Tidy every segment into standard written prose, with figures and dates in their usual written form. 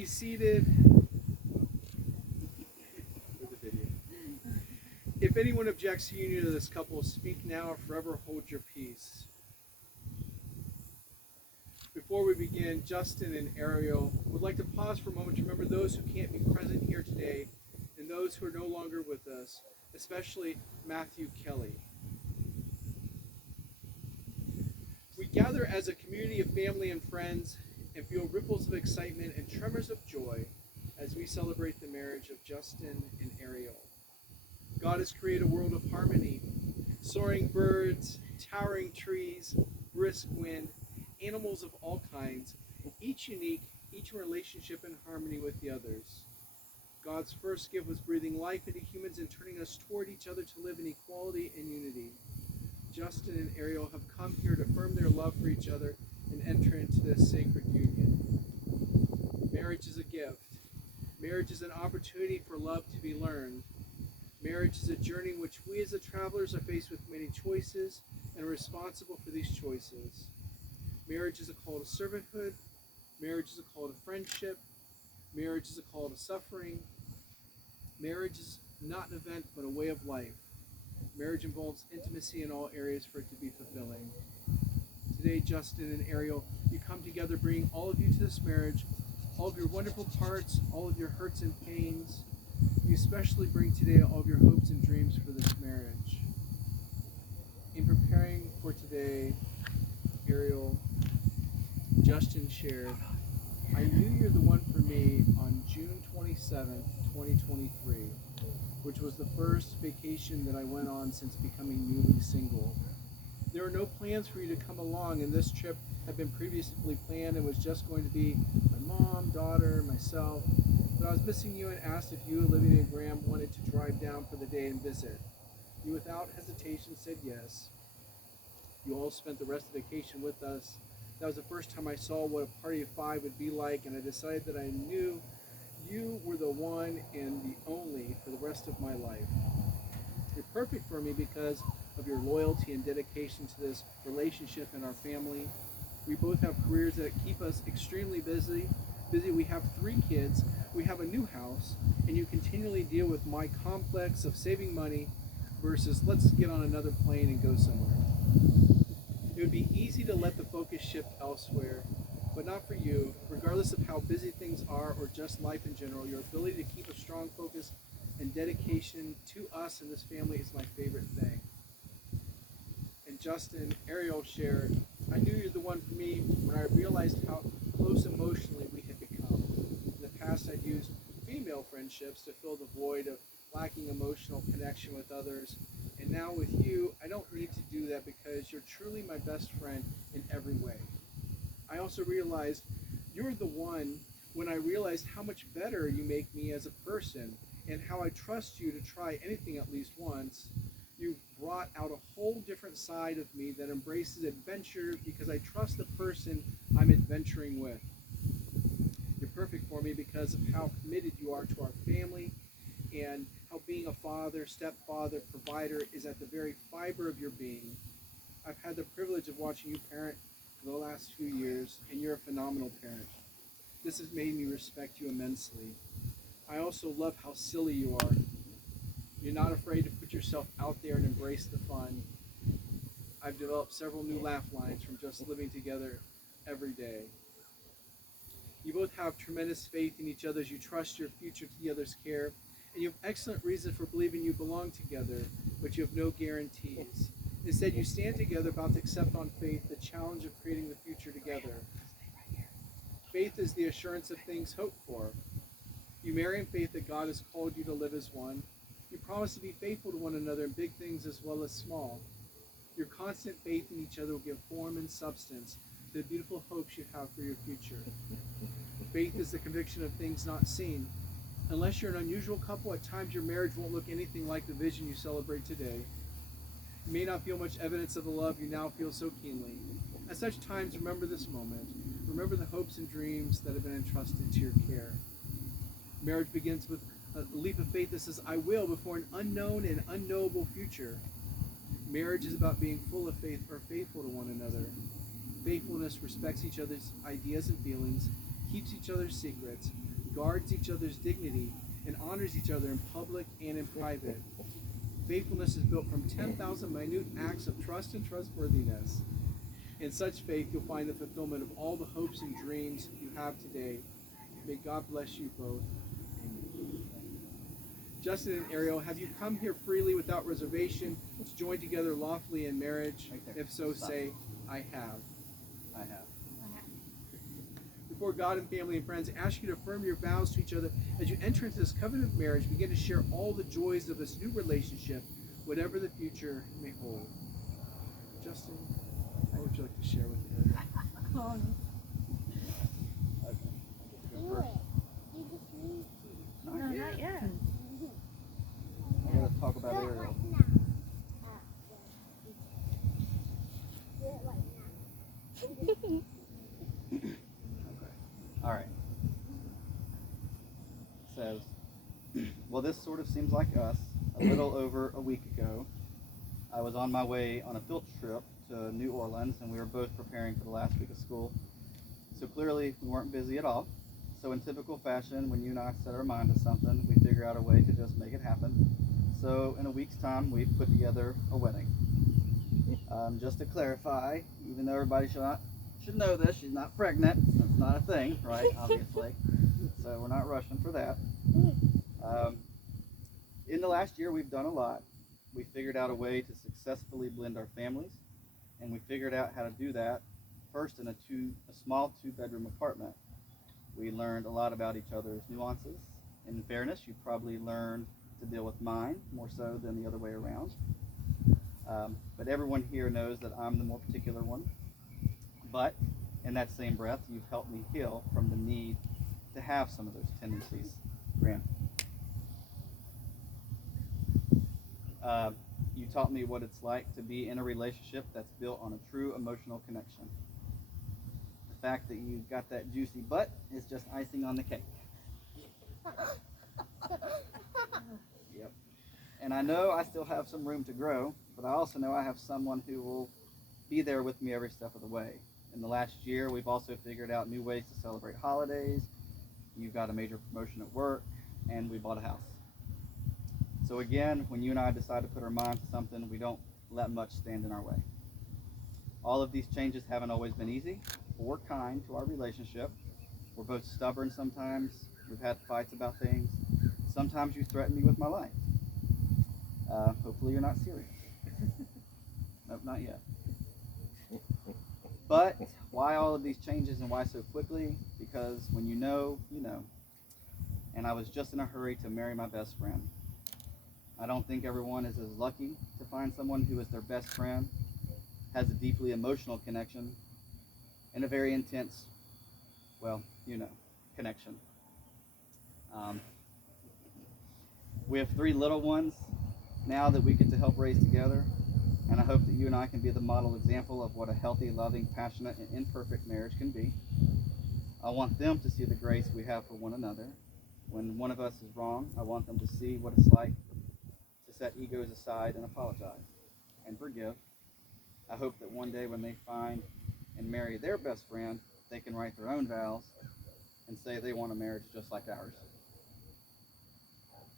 be seated. If anyone objects to union of this couple, speak now or forever hold your peace. Before we begin, Justin and Ariel would like to pause for a moment to remember those who can't be present here today and those who are no longer with us, especially Matthew Kelly. We gather as a community of family and friends and feel ripples of excitement and tremors of joy as we celebrate the marriage of Justin and Ariel. God has created a world of harmony, soaring birds, towering trees, brisk wind, animals of all kinds, each unique, each in relationship and harmony with the others. God's first gift was breathing life into humans and turning us toward each other to live in equality and unity. Justin and Ariel have come here to affirm their love for each other and enter into this sacred union. Marriage is a gift. Marriage is an opportunity for love to be learned. Marriage is a journey in which we as the travelers are faced with many choices and are responsible for these choices. Marriage is a call to servanthood. Marriage is a call to friendship. Marriage is a call to suffering. Marriage is not an event, but a way of life. Marriage involves intimacy in all areas for it to be fulfilling. Today, Justin and Ariel, you come together bringing all of you to this marriage, all of your wonderful parts, all of your hurts and pains. You especially bring today all of your hopes and dreams for this marriage. In preparing for today, Ariel, Justin shared, I knew you're the one for me on June 27th, 2023, which was the first vacation that I went on since becoming newly single. There were no plans for you to come along, and this trip had been previously planned and was just going to be my mom, daughter, myself. But I was missing you and asked if you, Olivia, and Graham wanted to drive down for the day and visit. You, without hesitation, said yes. You all spent the rest of the vacation with us. That was the first time I saw what a party of five would be like, and I decided that I knew you were the one and the only for the rest of my life. You're perfect for me because of your loyalty and dedication to this relationship and our family. We both have careers that keep us extremely busy. We have 3 kids, we have a new house, and you continually deal with my complex of saving money versus let's get on another plane and go somewhere. It would be easy to let the focus shift elsewhere, but not for you. Regardless of how busy things are or just life in general, your ability to keep a strong focus and dedication to us and this family is my favorite thing. And Justin, Ariel shared, I knew you're the one for me when I realized how close emotionally we had become. In the past, I'd used female friendships to fill the void of lacking emotional connection with others. And now with you, I don't need to do that because you're truly my best friend in every way. I also realized you're the one when I realized how much better you make me as a person and how I trust you to try anything at least once. You brought out a whole different side of me that embraces adventure because I trust the person I'm adventuring with. You're perfect for me because of how committed you are to our family and how being a father, stepfather, provider is at the very fiber of your being. I've had the privilege of watching you parent for the last few years, and you're a phenomenal parent. This has made me respect you immensely. I also love how silly you are. You're not afraid to put yourself out there and embrace the fun. I've developed several new laugh lines from just living together every day. You both have tremendous faith in each other as you trust your future to the other's care, and you have excellent reason for believing you belong together, but you have no guarantees. Instead, you stand together about to accept on faith the challenge of creating the future together. Faith is the assurance of things hoped for. You marry in faith that God has called you to live as one. You promise to be faithful to one another in big things as well as small. Your constant faith in each other will give form and substance to the beautiful hopes you have for your future. Faith is the conviction of things not seen. Unless you're an unusual couple, at times your marriage won't look anything like the vision you celebrate today. You may not feel much evidence of the love you now feel so keenly. At such times, remember this moment. Remember the hopes and dreams that have been entrusted to your care. Marriage begins with a leap of faith that says, I will, before an unknown and unknowable future. Marriage is about being full of faith or faithful to one another. Faithfulness respects each other's ideas and feelings, keeps each other's secrets, guards each other's dignity, and honors each other in public and in private. Faithfulness is built from 10,000 minute acts of trust and trustworthiness. In such faith, you'll find the fulfillment of all the hopes and dreams you have today. May God bless you both. Amen. Justin and Ariel, have you come here freely without reservation to join together lawfully in marriage? If so, say, I have. I have. Before God and family and friends, ask you to affirm your vows to each other as you enter into this covenant of marriage. Begin to share all the joys of this new relationship, whatever the future may hold. Justin, what would you like to share with Ariel? Not yet. Not yet. I'm going to talk about Ariel. All right. It says, well, this sort of seems like us. A little over a week ago, I was on my way on a field trip to New Orleans, and we were both preparing for the last week of school. So clearly, we weren't busy at all. So in typical fashion, when you and I set our mind to something, we figure out a way to just make it happen. So in a week's time, we've put together a wedding. Just to clarify, even though everybody should know this, she's not pregnant. That's not a thing, right? Obviously. So we're not rushing for that. In the last year, we've done a lot. We figured out a way to successfully blend our families, and we figured out how to do that first in a small two-bedroom apartment. We learned a lot about each other's nuances. In fairness, you probably learned to deal with mine more so than the other way around. But everyone here knows that I'm the more particular one. But in that same breath, you've helped me heal from the need to have some of those tendencies. Grant. You taught me what it's like to be in a relationship that's built on a true emotional connection. The fact that you've got that juicy butt is just icing on the cake. Yep. And I know I still have some room to grow, but I also know I have someone who will be there with me every step of the way. In the last year, we've also figured out new ways to celebrate holidays. You've got a major promotion at work, and we bought a house. So again, when you and I decide to put our mind to something, we don't let much stand in our way. All of these changes haven't always been easy or kind to our relationship. We're both stubborn sometimes. We've had fights about things. Sometimes you threaten me with my life. Hopefully you're not serious. Nope, not yet. But why all of these changes and why so quickly? Because when you know, you know. And I was just in a hurry to marry my best friend. I don't think everyone is as lucky to find someone who is their best friend, has a deeply emotional connection, and a very intense, well, you know, connection. We have 3 little ones now that we get to help raise together, and I hope that you and I can be the model example of what a healthy, loving, passionate, and imperfect marriage can be. I want them to see the grace we have for one another. When one of us is wrong, I want them to see what it's like to set egos aside and apologize and forgive. I hope that one day when they find and marry their best friend, they can write their own vows and say they want a marriage just like ours.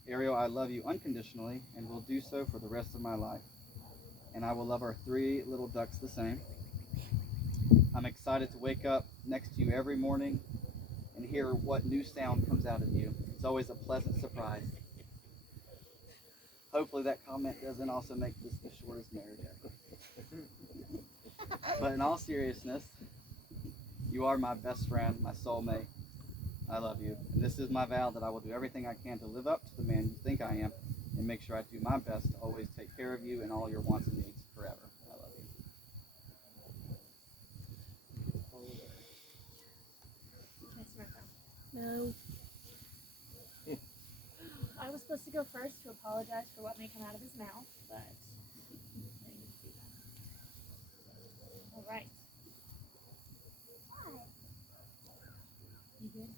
Ariel, I love you unconditionally and will do so for the rest of my life. And I will love our 3 little ducks the same. I'm excited to wake up next to you every morning and hear what new sound comes out of you. It's always a pleasant surprise. Hopefully that comment doesn't also make this the shortest marriage ever. But in all seriousness, you are my best friend, my soulmate. I love you. And this is my vow that I will do everything I can to live up to the man you think I am and make sure I do my best to always take care of you and all your wants and needs forever. I love you. No. I was supposed to go first to apologize for what may come out of his mouth, but I didn't do that. All right. You good?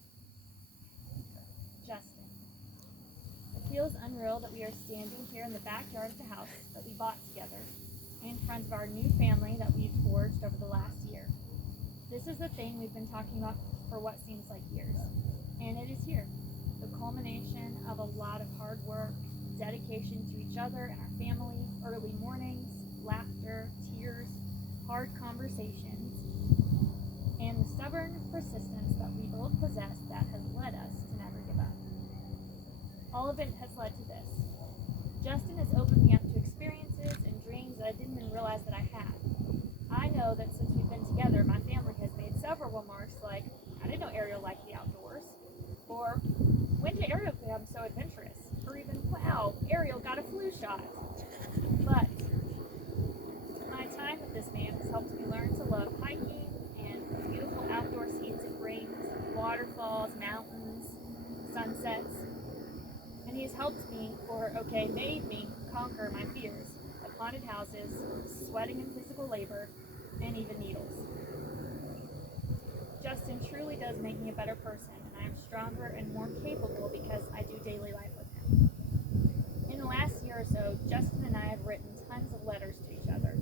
Justin. It feels unreal that we are standing here in the backyard of the house that we bought together in front of our new family that we've forged over the last year. This is the thing we've been talking about for what seems like years. And it is here, the culmination of a lot of hard work, dedication to each other and our family, early mornings, laughter, tears, hard conversations, and the stubborn persistence that we both possess that has led us to never give up. All of it has led to this. Justin has opened me up to experiences and dreams that I didn't even realize that I had. I know that since we've been together, my family has made several remarks like, I didn't know Ariel liked the outdoors, or when did Ariel become so adventurous, or even, wow, Ariel got a flu shot. But my time with this man has helped me learn to love hiking and the beautiful outdoor scenes it brings, waterfalls, mountains, sunsets. And he has helped me, made me conquer my fears of haunted houses, sweating and physical labor, and even needles. Justin truly does make me a better person, and I am stronger and more capable because I do daily life with him. In the last year or so, Justin and I have written tons of letters to each other.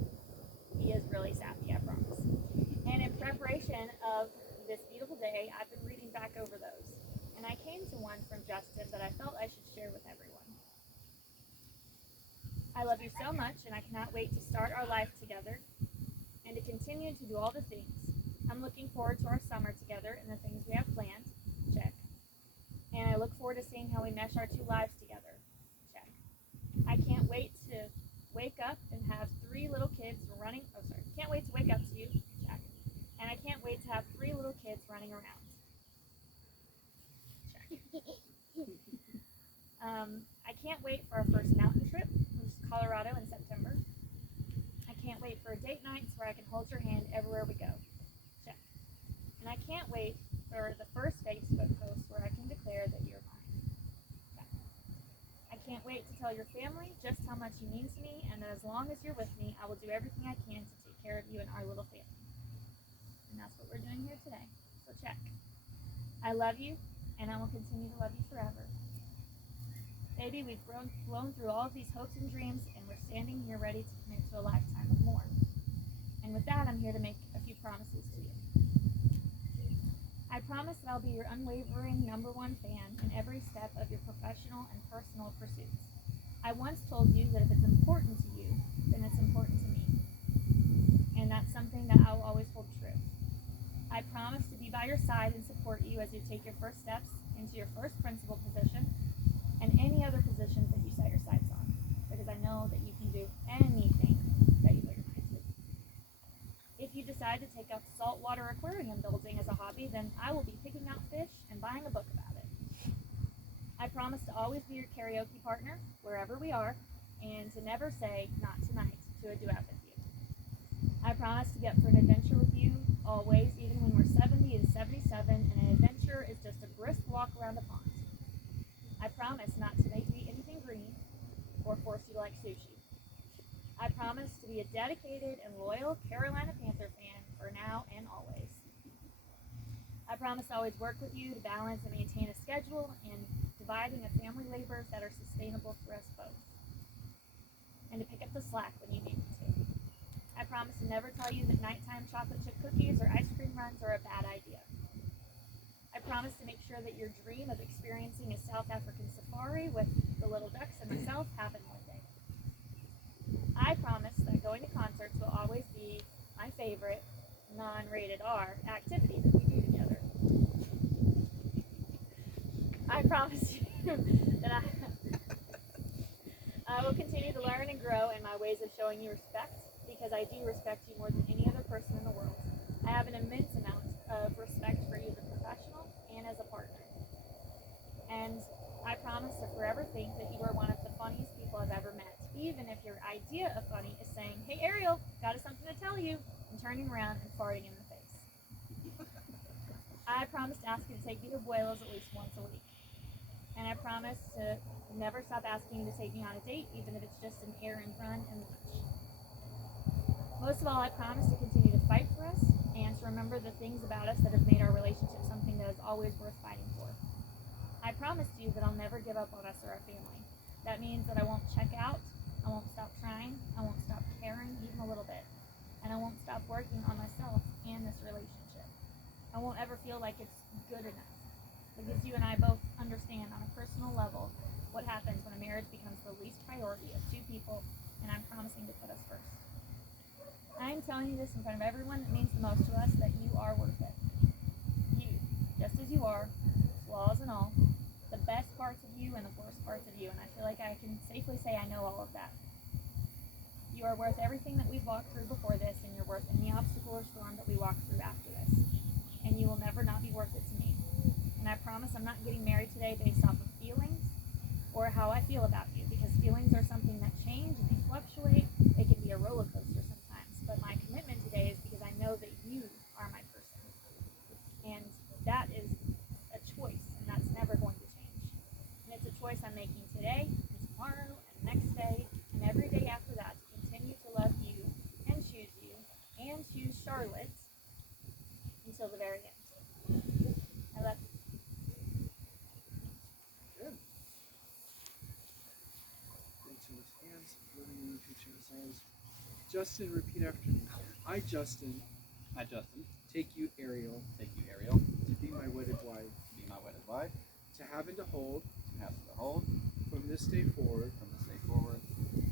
He is really sappy, I promise. And in preparation of this beautiful day, I've been reading back over those. And I came to one from Justin that I felt I should share with everyone. I love you so much, and I cannot wait to start our life together and to continue to do all the things. I'm looking forward to our summer together and the things we have planned. Check. And I look forward to seeing how we mesh our two lives together. Check. I can't wait to wake up and have three little kids running. Can't wait to wake up to you. Check. And I can't wait to have three little kids running around. I can't wait for our first mountain trip, which is Colorado in September. I can't wait for date nights where I can hold your hand everywhere we go. Check. And I can't wait for the first Facebook post where I can declare that you're mine. Check. I can't wait to tell your family just how much you mean to me, and that as long as you're with me, I will do everything I can to take care of you and our little family. And that's what we're doing here today. So check. I love you, and I will continue to love you forever. Baby, we've flown through all of these hopes and dreams, and we're standing here ready to commit to a lifetime of more. And with that, I'm here to make a few promises to you. I promise that I'll be your unwavering #1 fan in every step of your professional and personal pursuits. I once told you that if it's important to you, then it's important to me. And that's something that I will always hold true. I promise to be by your side and support you as you take your first steps into your first principal position and any other positions that you set your sights on, because I know that you can do anything that you put your mind to. If you decide to take up saltwater aquarium building as a hobby, then I will be picking out fish and buying a book about it. I promise to always be your karaoke partner wherever we are, and to never say "not tonight" to a duet with you. I promise to be up for an adventure with you always, even when we're 70 and 77 and an adventure is just a brisk walk around a pond. I promise not to make you eat anything green or force you to like sushi. I promise to be a dedicated and loyal Carolina Panther fan for now and always. I promise to always work with you to balance and maintain a schedule and dividing of family labors that are sustainable for us both. And to pick up the slack when you need me to. I promise to never tell you that nighttime chocolate chip cookies or ice cream runs are a bad idea. I promise to make sure that your dream of experiencing a South African safari with the little ducks and myself happens one day. I promise that going to concerts will always be my favorite non-rated R activity that we do together. I promise you that I will continue to learn and grow in my ways of showing you respect, because I do respect you more than any other person in the world. I have an immense amount of respect for you as a professional and as a partner. And I promise to forever think that you are one of the funniest people I've ever met, even if your idea of funny is saying, "Hey Ariel, got something to tell you," and turning around and farting in the face. I promise to ask you to take me to Buelos at least once a week. And I promise to never stop asking you to take me on a date, even if it's just an errand run and lunch. Most of all, I promise to continue to fight for us and to remember the things about us that have made our relationship something that is always worth fighting for. I promise you that I'll never give up on us or our family. That means that I won't check out, I won't stop trying, I won't stop caring even a little bit, and I won't stop working on myself and this relationship. I won't ever feel like it's good enough. because you and I both understand on a personal level what happens when a marriage becomes the least priority of two people, and I'm promising to put us first. I am telling you this in front of everyone that means the most to us, that you are worth it. You, just as you are, flaws and all, the best parts of you and the worst parts of you, and I feel like I can safely say I know all of that. You are worth everything that we've walked through before this, and you're worth any obstacle or storm that we walk through after this. And you will never not be worth it to me. And I promise I'm not getting married today based off of feelings or how I feel about you, because feelings are something that change and they fluctuate. It can be a roller coaster sometimes. But my commitment today is because I know that you are my person. And that is a choice, and that's never going to change. And it's a choice I'm making today, and tomorrow, and next day, and every day after that, to continue to love you, and choose Charlotte until the very end. I love you. Good. Each other's hands, living in each other's hands. Justin, repeat after me. I, Justin, I, Justin, take you, Ariel, take you, Ariel, to be my wedded wife, to be my wedded wife, to have and to hold, to have and to hold, from this day forward, from this day forward,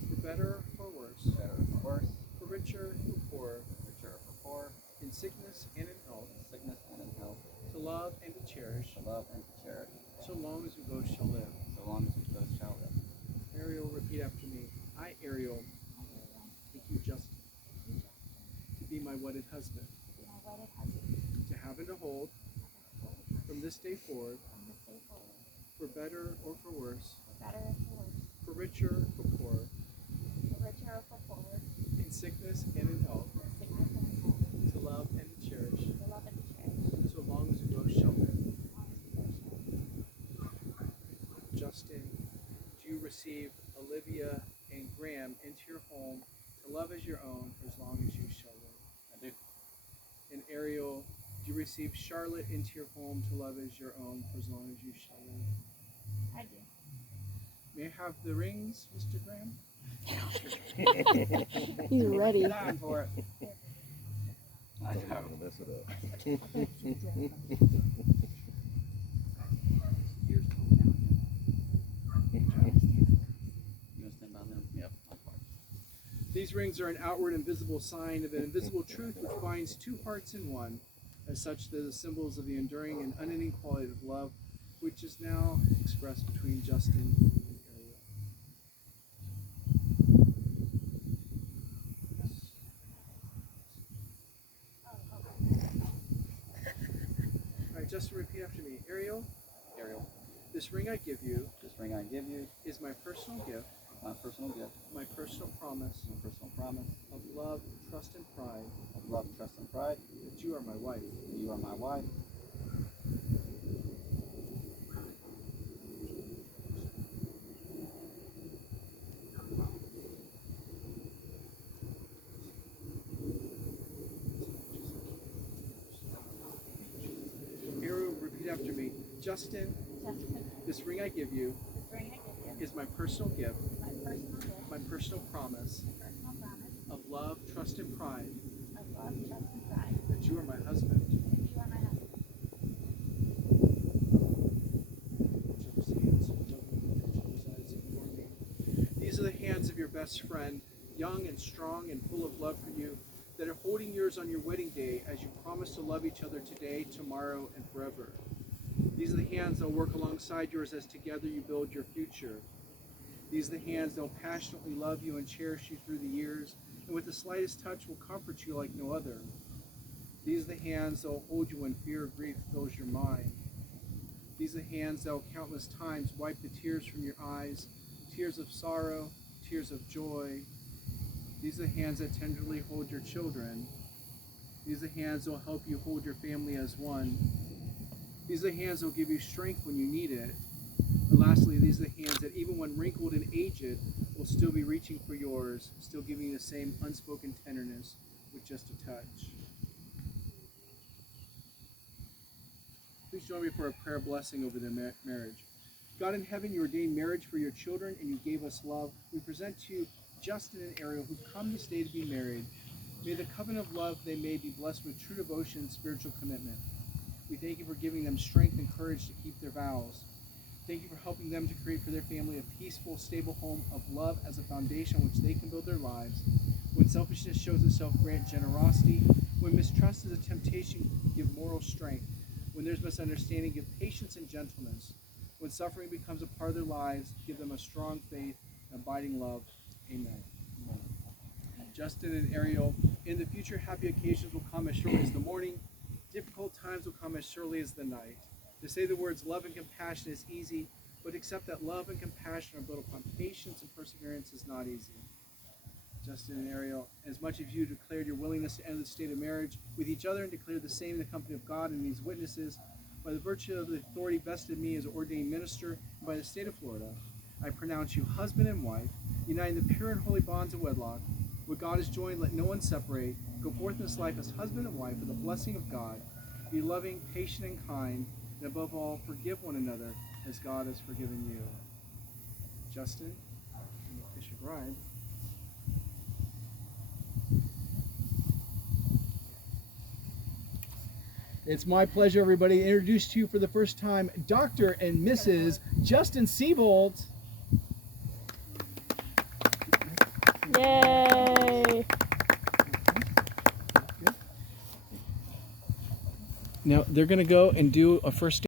for better or for worse, better or for worse, for richer or poorer, richer or for poor, in sickness and in health, in sickness and in health, to love and to cherish, to love and to cherish, so long as we both shall live. so long as we both shall live. Ariel, repeat after me. I, Ariel, take you, Justin, to be my wedded husband, To be my wedded husband, to have and to hold, from this day forward, from this day forward, for better or for worse, for better or for worse, for richer or for poorer, for richer or for poorer, in sickness and in health, in sickness and in health, to love and to cherish, to love and to cherish, so long as we both shall live. as long as we both shall live. Justin, do you receive Olivia and Graham into your home to love as your own for as long as you shall live? I do. And Ariel, do you receive Charlotte into your home to love as your own for as long as you shall live? I do. May I have the rings, Mr. Graham? He's ready. Time for it. I Don't know. want to mess it up. Here's the down here. You gonna stand by them? Yep. I'm fine. These rings are an outward and visible sign of an invisible truth which binds two hearts in one. As such, they're the symbols of the enduring and unending quality of love, which is now expressed between Justin and Ariel. All right, Justin, repeat after me. Ariel, Ariel, this ring I give you this ring I give you, is my personal gift, my personal gift, my personal promise my personal promise of love, trust, and pride of love, trust, and pride. that you are my wife. That you are my wife. Ariel, repeat after me. Justin, Justin, this ring I give you this ring I give you is my personal gift, is my personal gift, my personal promise my personal promise of love, trust, and pride of love, trust, and pride that you are my husband. that you are my husband. Each other's hands, loving each other's eyes before me. These are the hands of your best friend, young and strong and full of love for you, that are holding yours on your wedding day as you promise to love each other today, tomorrow, and forever. These are the hands that will work alongside yours as together you build your future. These are the hands that will passionately love you and cherish you through the years, and with the slightest touch will comfort you like no other. These are the hands that will hold you when fear or grief fills your mind. These are the hands that will countless times wipe the tears from your eyes, tears of sorrow, tears of joy. These are the hands that tenderly hold your children. These are the hands that will help you hold your family as one. These are the hands that will give you strength when you need it. And lastly, these are the hands that even when wrinkled and aged, will still be reaching for yours, still giving you the same unspoken tenderness with just a touch. Please join me for a prayer blessing over their marriage. God in heaven, you ordained marriage for your children and you gave us love. We present to you Justin and Ariel, who've come this day to be married. May the covenant of love they may be blessed with true devotion and spiritual commitment. We thank you for giving them strength and courage to keep their vows. Thank you for helping them to create for their family a peaceful, stable home of love as a foundation on which they can build their lives. When selfishness shows itself, grant generosity. When mistrust is a temptation, give moral strength. When there's misunderstanding, give patience and gentleness. When suffering becomes a part of their lives, give them a strong faith and abiding love. Amen. Justin and Ariel, in the future, happy occasions will come as surely as the morning. Difficult times will come as surely as the night. To say the words love and compassion is easy, but accept that love and compassion are built upon patience and perseverance is not easy. Justin and Ariel, as much as you declared your willingness to enter the state of marriage with each other and declare the same in the company of God and these witnesses, by the virtue of the authority vested in me as an ordained minister and by the state of Florida, I pronounce you husband and wife, united in the pure and holy bonds of wedlock. What God has joined, let no one separate. Go forth in this life as husband and wife with the blessing of God. Be loving, patient, and kind, and above all, forgive one another as God has forgiven you. Justin, and kiss your bride. It's my pleasure, everybody, to introduce to you for the first time Dr. and Mrs. Justin Siebold. Yay! Now, they're going to go and do a first